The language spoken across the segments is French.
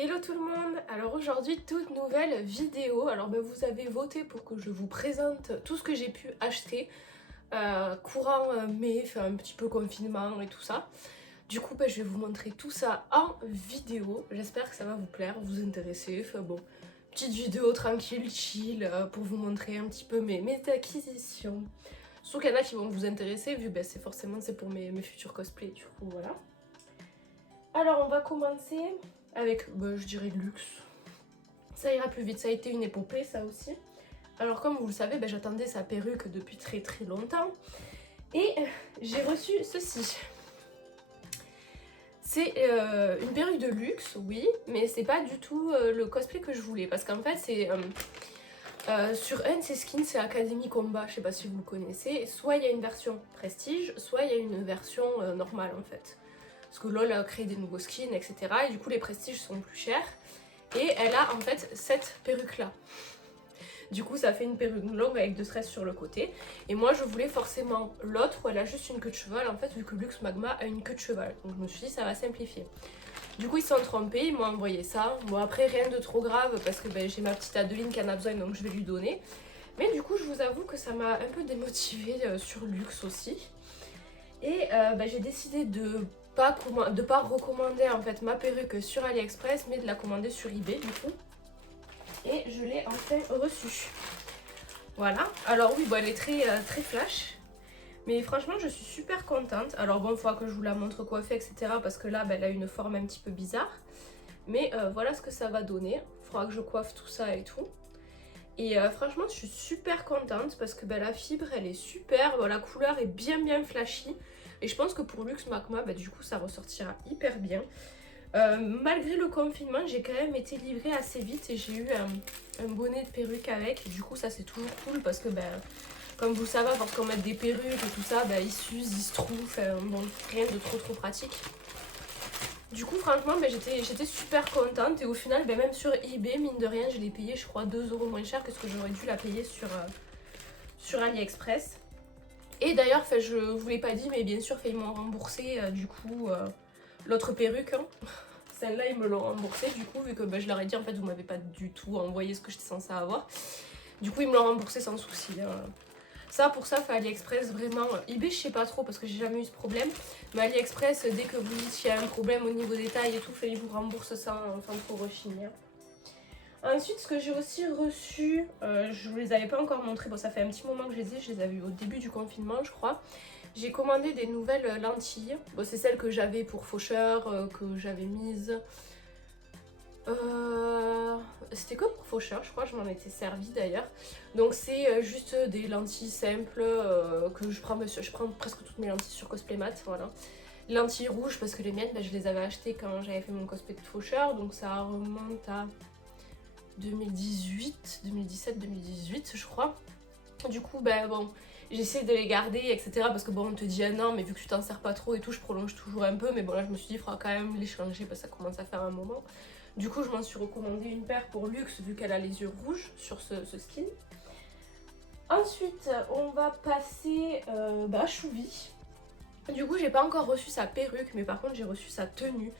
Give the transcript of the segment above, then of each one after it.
Hello tout le monde. Alors aujourd'hui toute nouvelle vidéo. Alors vous avez voté pour que je vous présente tout ce que j'ai pu acheter courant mai, fait un petit peu confinement et tout ça. Du coup je vais vous montrer tout ça en vidéo. J'espère que ça va vous plaire, vous intéresser. Enfin bon, petite vidéo tranquille, chill, pour vous montrer un petit peu mes acquisitions. Surtout qu'il y en a qui vont vous intéresser vu que c'est pour mes futurs cosplays, du coup voilà. Alors on va commencer avec, je dirais, luxe. Ça ira plus vite, ça a été une épopée ça aussi. Alors comme vous le savez, j'attendais sa perruque depuis très très longtemps. Et j'ai reçu ceci. C'est une perruque de luxe, oui, mais c'est pas du tout le cosplay que je voulais. Parce qu'en fait c'est sur NC Skin, c'est Academy Combat, je sais pas si vous le connaissez. Soit il y a une version prestige, soit il y a une version normale en fait. Parce que LOL a créé des nouveaux skins, etc. Et du coup les prestiges sont plus chers. Et elle a en fait cette perruque là. Du coup ça fait une perruque longue avec de stress sur le côté. Et moi je voulais forcément l'autre où elle a juste une queue de cheval en fait, vu que Luxe Magma a une queue de cheval. Donc je me suis dit ça va simplifier. Du coup ils se sont trompés, ils m'ont envoyé ça. Bon après rien de trop grave parce que j'ai ma petite Adeline qui en a besoin donc je vais lui donner. Mais du coup je vous avoue que ça m'a un peu démotivée sur Luxe aussi. Et j'ai décidé de pas recommander en fait ma perruque sur AliExpress mais de la commander sur eBay du coup. Et je l'ai enfin reçue. Voilà. Alors oui, elle est très flash. Mais franchement, je suis super contente. Alors bon, il faudra que je vous la montre coiffée, etc. Parce que là, elle a une forme un petit peu bizarre. Mais voilà ce que ça va donner. Il faudra que je coiffe tout ça et tout. Et franchement, je suis super contente parce que la fibre, elle est super. La couleur est bien flashy. Et je pense que pour Luxe Magma, du coup, ça ressortira hyper bien. Malgré le confinement, j'ai quand même été livrée assez vite et j'ai eu un bonnet de perruque avec. Et du coup, ça c'est toujours cool parce que, comme vous le savez, lorsqu'on met des perruques et tout ça, ils s'usent, ils se trouvent. Bon, rien de trop pratique. Du coup, franchement, j'étais super contente. Et au final, même sur eBay, mine de rien, je l'ai payé, je crois, 2 € moins cher que ce que j'aurais dû la payer sur AliExpress. Et d'ailleurs, je vous l'ai pas dit, mais bien sûr, ils m'ont remboursé du coup l'autre perruque. Hein. Celle-là, ils me l'ont remboursé du coup, vu que je leur ai dit en fait, vous m'avez pas du tout envoyé ce que j'étais censée avoir. Du coup, ils me l'ont remboursé sans souci. Hein. Ça, pour ça, fait AliExpress vraiment. eBay, je sais pas trop parce que j'ai jamais eu ce problème. Mais AliExpress, dès que vous dites qu'il y a un problème au niveau des tailles et tout, ils vous remboursent sans trop rechigner. Ensuite, ce que j'ai aussi reçu, je vous les avais pas encore montré, bon ça fait un petit moment que je les avais eu au début du confinement je crois. J'ai commandé des nouvelles lentilles, bon, c'est celles que j'avais pour Faucheur, que j'avais mises. C'était que pour Faucheur, je crois, je m'en étais servi d'ailleurs. Donc c'est juste des lentilles simples que je prends presque toutes mes lentilles sur Cosplaymat, voilà. Lentilles rouges parce que les miennes, je les avais achetées quand j'avais fait mon cosplay de Faucheur, donc ça remonte à 2018, 2017, 2018 je crois. Du coup bon, j'essaie de les garder etc parce que bon on te dit un an mais vu que tu t'en sers pas trop et tout je prolonge toujours un peu mais bon là je me suis dit il faudra quand même les changer parce que ça commence à faire un moment. Du coup je m'en suis recommandé une paire pour Luxe vu qu'elle a les yeux rouges sur ce skin. Ensuite on va passer à Chouvi. Du coup j'ai pas encore reçu sa perruque mais par contre j'ai reçu sa tenue.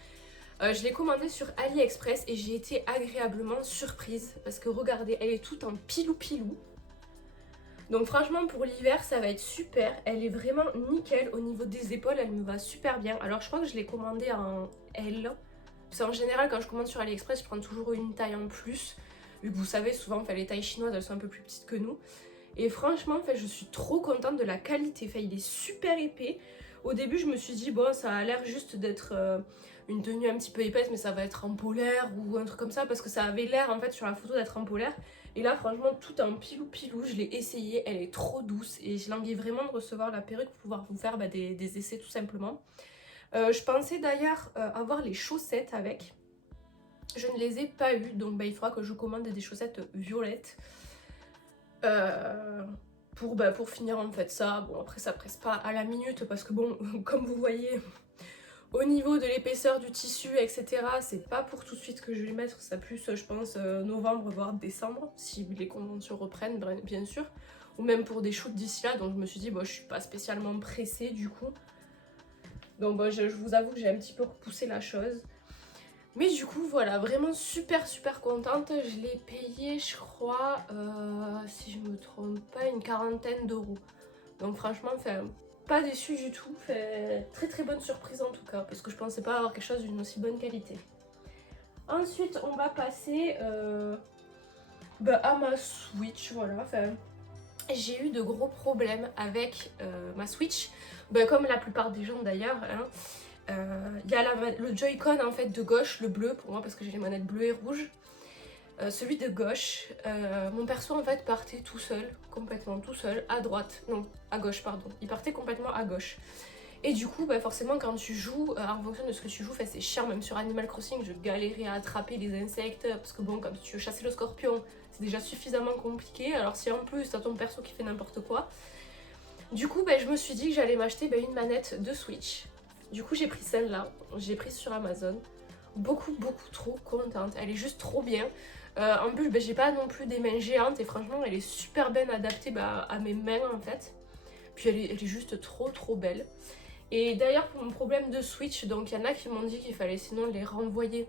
Je l'ai commandée sur AliExpress et j'ai été agréablement surprise parce que regardez, elle est toute en pilou. Donc franchement pour l'hiver ça va être super, elle est vraiment nickel au niveau des épaules, elle me va super bien. Alors je crois que je l'ai commandée en L. Parce qu'en général quand je commande sur AliExpress je prends toujours une taille en plus. Vu que vous savez souvent les tailles chinoises elles sont un peu plus petites que nous. Et franchement je suis trop contente de la qualité, il est super épais. Au début je me suis dit bon ça a l'air juste d'être une tenue un petit peu épaisse mais ça va être en polaire ou un truc comme ça parce que ça avait l'air en fait sur la photo d'être en polaire. Et là franchement tout en pilou, je l'ai essayé, elle est trop douce et je languis vraiment de recevoir la perruque pour pouvoir vous faire des essais tout simplement. Je pensais d'ailleurs avoir les chaussettes avec. Je ne les ai pas eues donc il faudra que je commande des chaussettes violettes. Pour finir en fait ça, bon après ça presse pas à la minute parce que bon comme vous voyez au niveau de l'épaisseur du tissu etc c'est pas pour tout de suite que je vais mettre ça, plus je pense novembre voire décembre si les conventions reprennent bien sûr, ou même pour des shoots d'ici là, donc je me suis dit bon je suis pas spécialement pressée du coup, donc je vous avoue que j'ai un petit peu repoussé la chose. Mais du coup voilà, vraiment super contente. Je l'ai payé je crois, si je me trompe pas, une quarantaine d'euros. Donc franchement, pas déçue du tout. Très bonne surprise en tout cas, parce que je pensais pas avoir quelque chose d'une aussi bonne qualité. Ensuite on va passer à ma Switch, voilà. J'ai eu de gros problèmes avec ma Switch, comme la plupart des gens d'ailleurs, hein. Il y a le Joy-Con en fait de gauche, le bleu pour moi parce que j'ai les manettes bleues et rouges. Celui de gauche, mon perso en fait partait tout seul, complètement tout seul, à droite, non, à gauche pardon, il partait complètement à gauche. Et du coup forcément quand tu joues, en fonction de ce que tu joues, c'est chiant, même sur Animal Crossing je galérais à attraper les insectes, parce que bon, comme si tu veux chasser le scorpion, c'est déjà suffisamment compliqué, alors si en plus t'as ton perso qui fait n'importe quoi. Du coup je me suis dit que j'allais m'acheter une manette de Switch. Du coup j'ai pris celle-là, j'ai prise sur Amazon, beaucoup trop contente, elle est juste trop bien. En plus j'ai pas non plus des mains géantes et franchement elle est super bien adaptée à mes mains en fait. Puis elle est juste trop belle. Et d'ailleurs pour mon problème de Switch, donc il y en a qui m'ont dit qu'il fallait sinon les renvoyer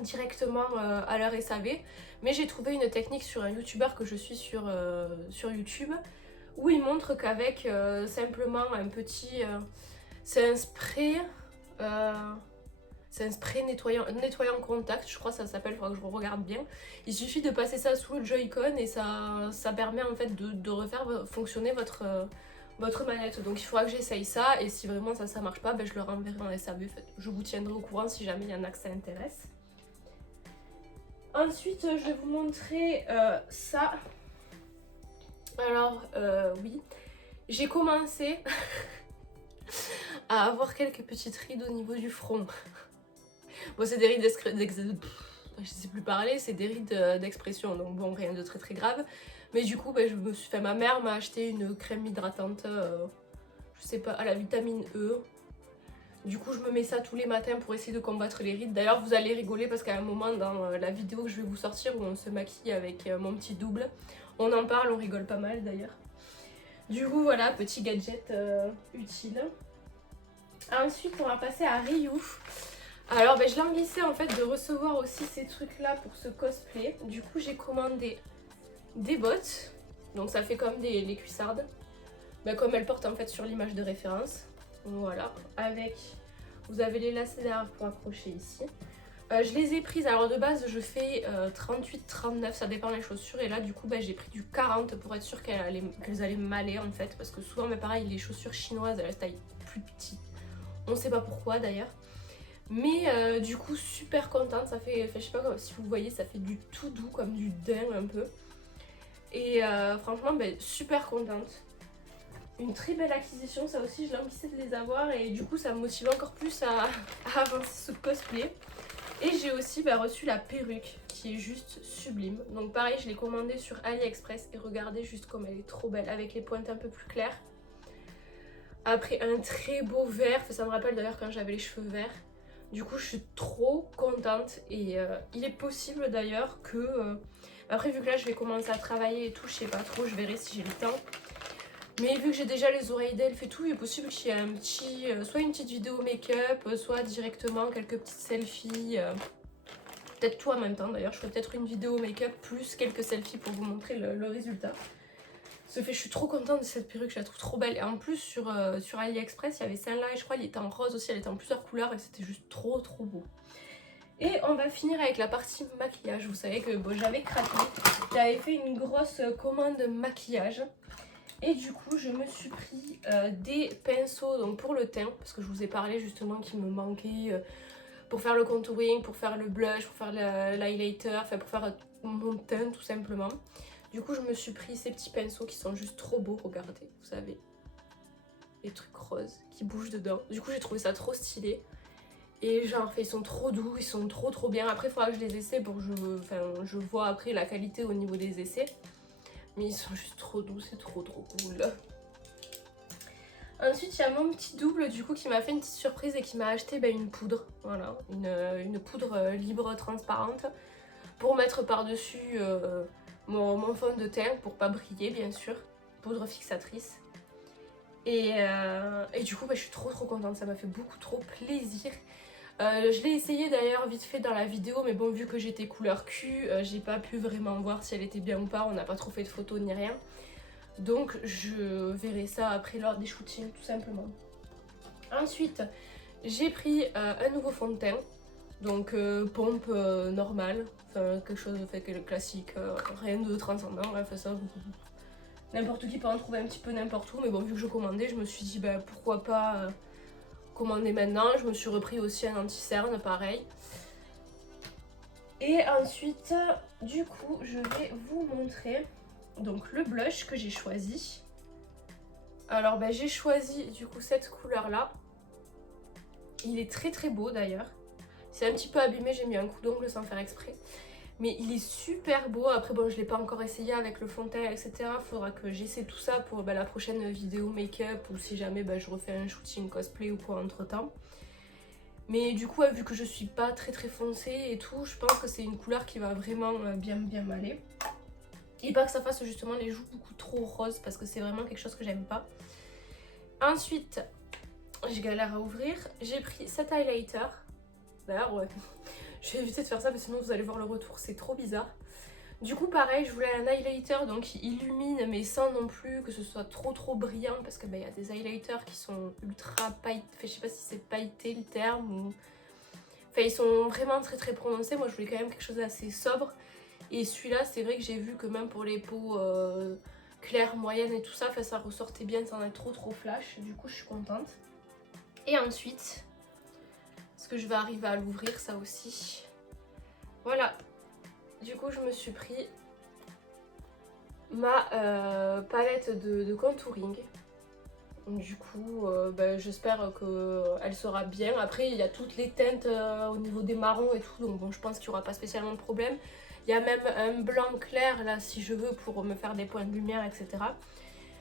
directement à leur SAV. Mais j'ai trouvé une technique sur un youtubeur que je suis sur YouTube, où il montre qu'avec simplement un petit... c'est un spray... c'est un spray nettoyant contact, je crois que ça s'appelle, il faudra que je regarde bien. Il suffit de passer ça sous le Joy-Con et ça permet en fait de refaire fonctionner votre manette. Donc il faudra que j'essaye ça et si vraiment ça marche pas, je le renverrai en SAV. Je vous tiendrai au courant si jamais il y en a que ça intéresse. Ensuite je vais vous montrer ça. Alors oui, j'ai commencé à avoir quelques petites rides au niveau du front. Bon, c'est des rides je sais plus parler, c'est des rides d'expression, donc bon, rien de très grave. Mais du coup, je me suis fait, ma mère m'a acheté une crème hydratante, je sais pas, à la vitamine E. Du coup, je me mets ça tous les matins pour essayer de combattre les rides. D'ailleurs, vous allez rigoler parce qu'à un moment dans la vidéo que je vais vous sortir où on se maquille avec mon petit double, on en parle, on rigole pas mal d'ailleurs. Du coup, voilà, petit gadget utile. Ensuite, on va passer à Ryu. Alors je languissais en fait de recevoir aussi ces trucs là pour ce cosplay. Du coup j'ai commandé des bottes. Donc ça fait comme les cuissardes. Comme elles portent en fait sur l'image de référence. Voilà. Avec, vous avez les lacets derrière pour accrocher ici. Je les ai prises, alors de base je fais 38-39, ça dépend des chaussures. Et là du coup j'ai pris du 40 pour être sûre qu'elles allaient m'aller en fait. Parce que souvent pareil, les chaussures chinoises elles taillent plus petite. On sait pas pourquoi d'ailleurs. Mais du coup super contente, ça fait, je sais pas si vous voyez, ça fait du tout doux comme du daim un peu. Et franchement super contente. Une très belle acquisition, ça aussi je languissais de les avoir et du coup ça me motive encore plus à avancer ce cosplay. Et j'ai aussi reçu la perruque qui est juste sublime. Donc pareil je l'ai commandée sur AliExpress et regardez juste comme elle est trop belle avec les pointes un peu plus claires. Après un très beau vert, ça me rappelle d'ailleurs quand j'avais les cheveux verts. Du coup je suis trop contente et il est possible d'ailleurs que... après vu que là je vais commencer à travailler et tout, je sais pas trop, je verrai si j'ai le temps. Mais vu que j'ai déjà les oreilles d'elfe et tout, il est possible qu'il y ait un petit... soit une petite vidéo make-up, soit directement quelques petites selfies. Peut-être tout en même temps d'ailleurs, je ferai peut-être une vidéo make-up plus quelques selfies pour vous montrer le résultat. Ce fait, je suis trop contente de cette perruque, je la trouve trop belle. Et en plus, sur AliExpress, il y avait celle-là et je crois qu'il était en rose aussi, elle était en plusieurs couleurs et c'était juste trop beau. Et on va finir avec la partie maquillage. Vous savez que j'avais craqué, j'avais fait une grosse commande maquillage. Et du coup, je me suis pris des pinceaux donc pour le teint, parce que je vous ai parlé justement qu'il me manquait pour faire le contouring, pour faire le blush, pour faire l'highlighter, enfin pour faire mon teint tout simplement. Du coup je me suis pris ces petits pinceaux qui sont juste trop beaux, regardez, vous savez, les trucs roses qui bougent dedans. Du coup j'ai trouvé ça trop stylé et genre ils sont trop doux, ils sont trop bien. Après il faudra que je les essaie pour que je vois après la qualité au niveau des essais. Mais ils sont juste trop doux, c'est trop cool. Ensuite il y a mon petit double du coup qui m'a fait une petite surprise et qui m'a acheté une poudre, voilà, une poudre libre transparente pour mettre par dessus mon fond de teint pour pas briller bien sûr, poudre fixatrice. Et du coup je suis trop contente, ça m'a fait beaucoup trop plaisir. Je l'ai essayé d'ailleurs vite fait dans la vidéo, mais bon, vu que j'étais couleur cul, j'ai pas pu vraiment voir si elle était bien ou pas, on n'a pas trop fait de photos ni rien. Donc je verrai ça après lors des shootings tout simplement. Ensuite, j'ai pris un nouveau fond de teint, donc pompe normale, enfin quelque chose de fait classique, rien de transcendant, bref ça n'importe qui peut en trouver un petit peu n'importe où, mais bon vu que je commandais, je me suis dit bah pourquoi pas commander maintenant. Je me suis repris aussi un anti-cerne pareil. Et ensuite, du coup, je vais vous montrer donc le blush que j'ai choisi. Alors bah, j'ai choisi du coup cette couleur là. Il est très très beau d'ailleurs. C'est un petit peu abîmé, j'ai mis un coup d'ongle sans faire exprès. Mais il est super beau. Après bon, je l'ai pas encore essayé avec le fond de teint, etc. Faudra que j'essaie tout ça pour la prochaine vidéo make-up, ou si jamais je refais un shooting cosplay ou quoi entre temps. Mais du coup, vu que je suis pas très foncée et tout, je pense que c'est une couleur qui va vraiment bien m'aller. Et pas que ça fasse justement les joues beaucoup trop roses, parce que c'est vraiment quelque chose que j'aime pas. Ensuite, j'ai galère à ouvrir. J'ai pris cet highlighter. D'ailleurs, ouais, je vais éviter de faire ça parce que sinon vous allez voir le retour, c'est trop bizarre. Du coup, pareil, je voulais un highlighter donc qui illumine, mais sans non plus que ce soit trop brillant, parce que y a des highlighters qui sont ultra pailletés. Enfin, je sais pas si c'est pailleté le terme ou. Enfin, ils sont vraiment très prononcés. Moi, je voulais quand même quelque chose d'assez sobre. Et celui-là, c'est vrai que j'ai vu que même pour les peaux claires, moyennes et tout ça, ça ressortait bien sans être trop flash. Du coup, je suis contente. Et ensuite, est-ce que je vais arriver à l'ouvrir ça aussi? Voilà. Du coup, je me suis pris ma palette de contouring. Du coup, j'espère qu'elle sera bien. Après, il y a toutes les teintes au niveau des marrons et tout, donc bon, je pense qu'il n'y aura pas spécialement de problème. Il y a même un blanc clair là, si je veux, pour me faire des points de lumière, etc.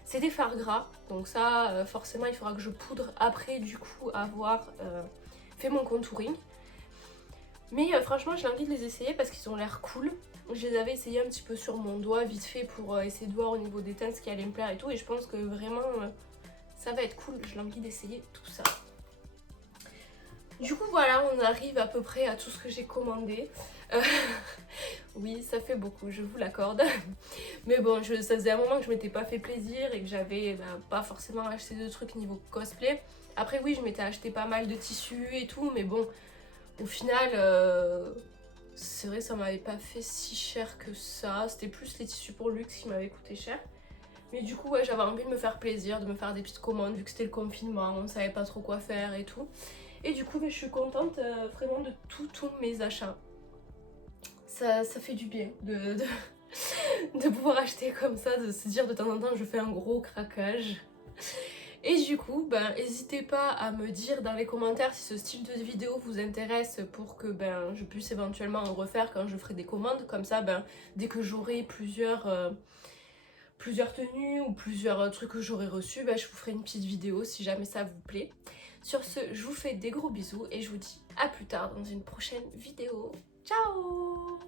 C'est des fards gras, donc ça, forcément, il faudra que je poudre après, du coup, avoir fait mon contouring. Mais franchement, j'ai envie de les essayer parce qu'ils ont l'air cool. Je les avais essayés un petit peu sur mon doigt, vite fait, pour essayer de voir au niveau des teintes ce qui allait me plaire et tout. Et je pense que vraiment, ça va être cool. J'ai envie d'essayer tout ça. Du coup, voilà, on arrive à peu près à tout ce que j'ai commandé. Oui, ça fait beaucoup, je vous l'accorde. Mais bon, ça faisait un moment que je m'étais pas fait plaisir et que j'avais pas forcément acheté de trucs niveau cosplay. Après, oui, je m'étais acheté pas mal de tissus et tout, mais bon, au final, c'est vrai que ça m'avait pas fait si cher que ça. C'était plus les tissus pour luxe qui m'avaient coûté cher. Mais du coup, ouais, j'avais envie de me faire plaisir, de me faire des petites commandes vu que c'était le confinement, on savait pas trop quoi faire et tout. Et du coup, je suis contente vraiment de tous mes achats. Ça fait du bien de pouvoir acheter comme ça, de se dire de temps en temps je fais un gros craquage. Et du coup, n'hésitez pas à me dire dans les commentaires si ce style de vidéo vous intéresse pour que je puisse éventuellement en refaire quand je ferai des commandes. Comme ça, dès que j'aurai plusieurs tenues ou plusieurs trucs que j'aurai reçus, je vous ferai une petite vidéo si jamais ça vous plaît. Sur ce, je vous fais des gros bisous et je vous dis à plus tard dans une prochaine vidéo. Ciao!